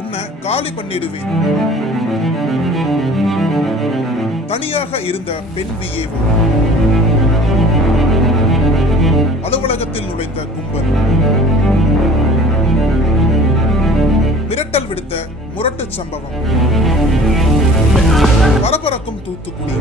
உன்னை காலி பண்ணிடுவேன். தனியாக இருந்த பெண் விஏஓ அலுவலகத்தில் நுழைந்த கும்பல், மிரட்டல் விடுத்த முரட்டு சம்பவம், பரபரக்கும் தூத்துக்குடி.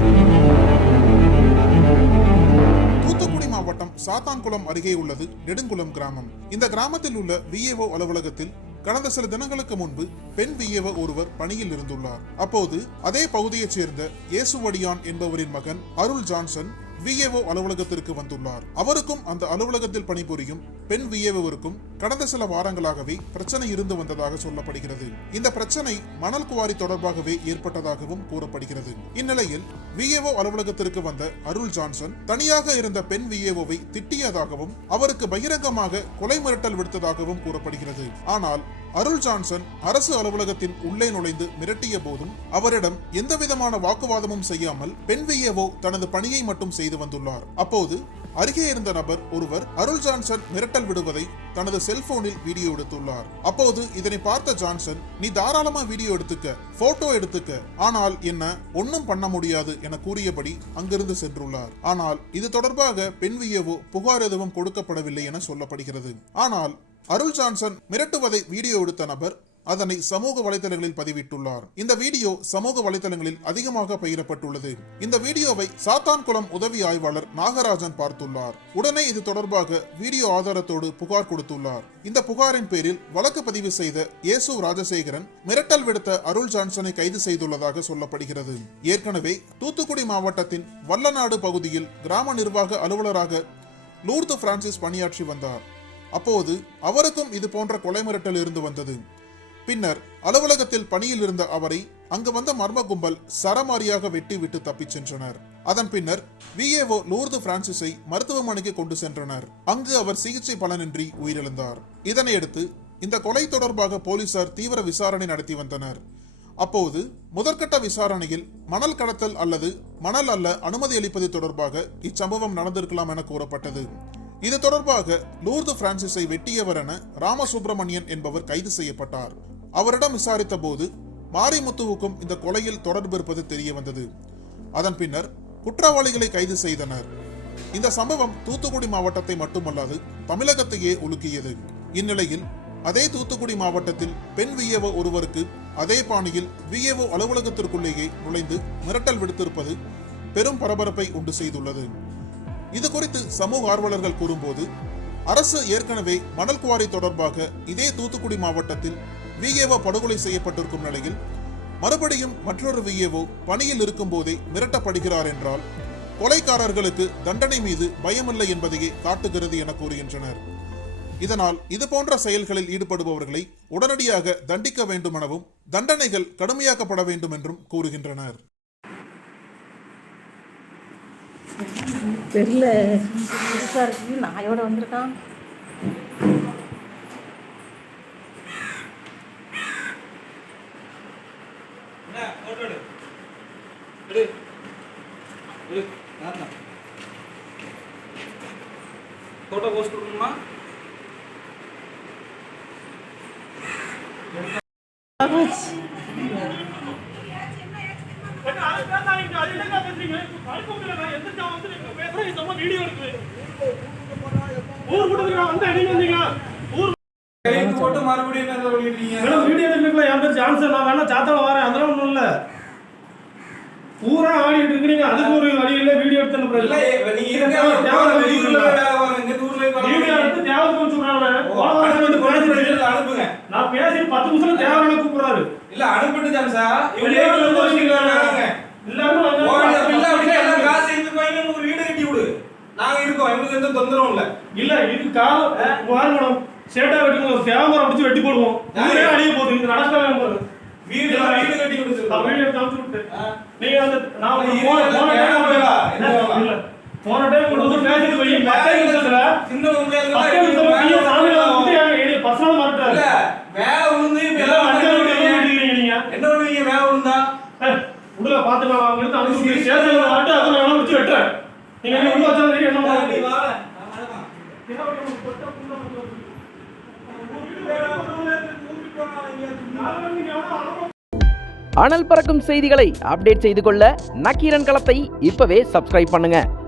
தூத்துக்குடி மாவட்டம் சாத்தான்குளம் அருகே உள்ளது நெடுங்குளம் கிராமம். இந்த கிராமத்தில் உள்ள விஏஓ அலுவலகத்தில் கடந்த சில தினங்களுக்கு முன்பு பெண் விஏஓ ஒருவர் பணியில் இருந்துள்ளார். அப்போது அதே பகுதியைச் சேர்ந்த இயேசுவடியான் என்பவரின் மகன் அருள் ஜான்சன் விஏஓ அலுவலகத்திற்கு வந்துள்ளார். அவருக்கும் அந்த அலுவலகத்தில் பணிபுரியும் பெண் விஏஓவிற்கும் கடந்த சில வாரங்களாகவே பிரச்சனை இருந்து வந்ததாக சொல்லப்படுகிறது. இந்த பிரச்சனை மணல் குவாரி தொடர்பாகவே ஏற்பட்டதாகவும் கூறப்படுகிறது. இந்நிலையில் விஏஓ அலுவலகத்திற்கு வந்த அருள் ஜான்சன் தனியாக இருந்த பெண் விஏஓவை திட்டியதாகவும் அவருக்கு பகிரங்கமாக கொலை மிரட்டல் விடுத்ததாகவும் கூறப்படுகிறது. ஆனால் அருள் ஜான்சன் அரசு அலுவலகத்தின் உள்ளே நுழைந்து மிரட்டிய போதும் அவரிடம் எந்தவிதமான வாக்குவாதமும் செய்யாமல் பெண் விஏஓ தனது பணியை மட்டும் செய்து வந்துள்ளார். அப்போது அருகே இருந்த நபர் ஒருவர் அருள் ஜான்சன் மிரட்டல் விடுவதை தனது செல்போனில் வீடியோ எடுத்துள்ளார். அப்போது இதனை பார்த்த ஜான்சன், நீ தாராளமா வீடியோ எடுத்துக்க, போட்டோ எடுத்துக்க, ஆனால் என்ன ஒன்னும் பண்ண முடியாது என கூறியபடி அங்கிருந்து சென்றுள்ளார். ஆனால் இது தொடர்பாக பெண் விஏஓ புகார் எதுவும் கொடுக்கப்படவில்லை என சொல்லப்படுகிறது. ஆனால் அருள் ஜான்சன் மிரட்டுவதை வீடியோ எடுத்த நபர் அதனை சமூக வலைதளங்களில் பதிவிட்டுள்ளார். இந்த வீடியோ சமூக வலைதளங்களில் அதிகமாக பகிரப்பட்டுள்ளது. இந்த வீடியோவை சாத்தான்குளம் உதவி ஆய்வாளர் நாகராஜன் பார்த்துள்ளார். உடனே இது தொடர்பாக வீடியோ ஆதாரத்தோடு புகார் கொடுத்துள்ளார். இந்த புகாரின் பேரில் வழக்கு பதிவு செய்த இயேசு ராஜசேகரன் மிரட்டல் விடுத்த அருள் ஜான்சனை கைது செய்துள்ளதாக சொல்லப்படுகிறது. ஏற்கனவே தூத்துக்குடி மாவட்டத்தின் வல்லநாடு பகுதியில் கிராம நிர்வாக அலுவலராக லூர்து பிரான்சிஸ் பணியாற்றி வந்தார். அப்போது அவருக்கும் இது போன்ற கொலை மிரட்டல் இருந்து வந்தது. பின்னர் அலுவலகத்தில் பணியில் இருந்த அவரை அங்கு வந்த மர்ம கும்பல் சரமாரியாக வெட்டி விட்டு தப்பிச் சென்றனர். அதன் பின்னர் விஏஓ லூர்து பிரான்சிஸை மருத்துவமனைக்கு கொண்டு சென்றனர். அங்கு அவர் சிகிச்சை பலனின்றி உயிரிழந்தார். இதனையடுத்து இந்த கொலை தொடர்பாக போலீசார் தீவிர விசாரணை நடத்தி வந்தனர். அப்போது முதற்கட்ட விசாரணையில் மணல் கடத்தல் அல்லது மணல் அல்ல அனுமதி அளிப்பது தொடர்பாக இச்சம்பவம் நடந்திருக்கலாம் என கூறப்பட்டது. இது தொடர்பாக லூர்து பிரான்சிஸை வெட்டியவர் என ராமசுப்ரமணியன் என்பவர் கைது செய்யப்பட்டார். அவரிடம் விசாரித்த போது மாரிமுத்துவுக்கும் இந்த கொலையில் தொடர்பு இருப்பது தெரிய வந்தது. அதன் பின்னர் குற்றவாளிகளை கைது செய்தனர். இந்த சம்பவம் தூத்துக்குடி மாவட்டத்தை மட்டுமல்லாது தமிழகத்தையே உலுக்கியது. இந்நிலையில் அதே தூத்துக்குடி மாவட்டத்தில் பெண் விஏஓ ஒருவருக்கு அதே பாணியில் விஏஓ அலுவலகத்திற்குள்ளேயே நுழைந்து மிரட்டல் விடுத்திருப்பது பெரும் பரபரப்பை உண்டு செய்துள்ளது. இது குறித்து சமூக ஆர்வலர்கள் கூறும்போது, அரசு ஏற்கனவே மணல் குவாரி தொடர்பாக இதே தூத்துக்குடி மாவட்டத்தில் விஏஓ படுகொலை செய்யப்பட்டிருக்கும் நிலையில் மறுபடியும் மற்றொரு விஏஓ பணியில் இருக்கும் போதே மிரட்டப்படுகிறார் என்றால் கொலைக்காரர்களுக்கு தண்டனை மீது பயமில்லை என்பதையே காட்டுகிறது என கூறுகின்றனர். இதனால் இதுபோன்ற செயல்களில் ஈடுபடுபவர்களை உடனடியாக தண்டிக்க வேண்டும் எனவும் தண்டனைகள் கடுமையாக்கப்பட வேண்டும் என்றும் கூறுகின்றனர். தெரியல, நாயோட வந்திருக்கான். போட்டோ போஸ்ட் கொடுக்கணுமா? ஊரா ஆடிட்டு இருக்கீங்க, அதுக்கு ஒரு வழியில வீடியோ எடுத்து நான் பேசி 10 நிமிஷம் தேவையான கூப்பிடுறாரு. இல்ல அனுப்பிட்டு ஜான்சா வீடு கட்டி விடு, நாங்க இருக்கோம், எங்களுக்கு எந்த தொந்தரவும் இல்ல. இல்ல இது காலம் சேட்டா வெட்டி ஒரு தேவமரம் பிடிச்சி வெட்டி போடுவோம். அடிய போகுது, இது நடக்கவே வீடு கட்டி கொடுத்து வீடியோ காமிச்சு விட்டு நீங்க வந்து நான் போன டைம் வந்து பேசிட்டு போய் 10 நிமிஷத்துல சின்ன பசங்க மாட்டாரு. இல்ல வேலை விழுந்து நீங்க என்ன பண்ணுவீங்க? வேலை விழுந்தா உள்ள பாத்துக்கலாம். அவங்க எடுத்து அனுப்பி ஸ்டேஷன்ல மாட்டு அதை நான் வச்சு வெட்டுறேன். நீங்க உள்ள வச்சா என்ன பண்ணுவீங்க? அனல் பறக்கும் செய்திகளை அப்டேட் செய்து கொள்ள நக்கீரன் களத்தை இப்பவே சப்ஸ்கிரைப் பண்ணுங்க.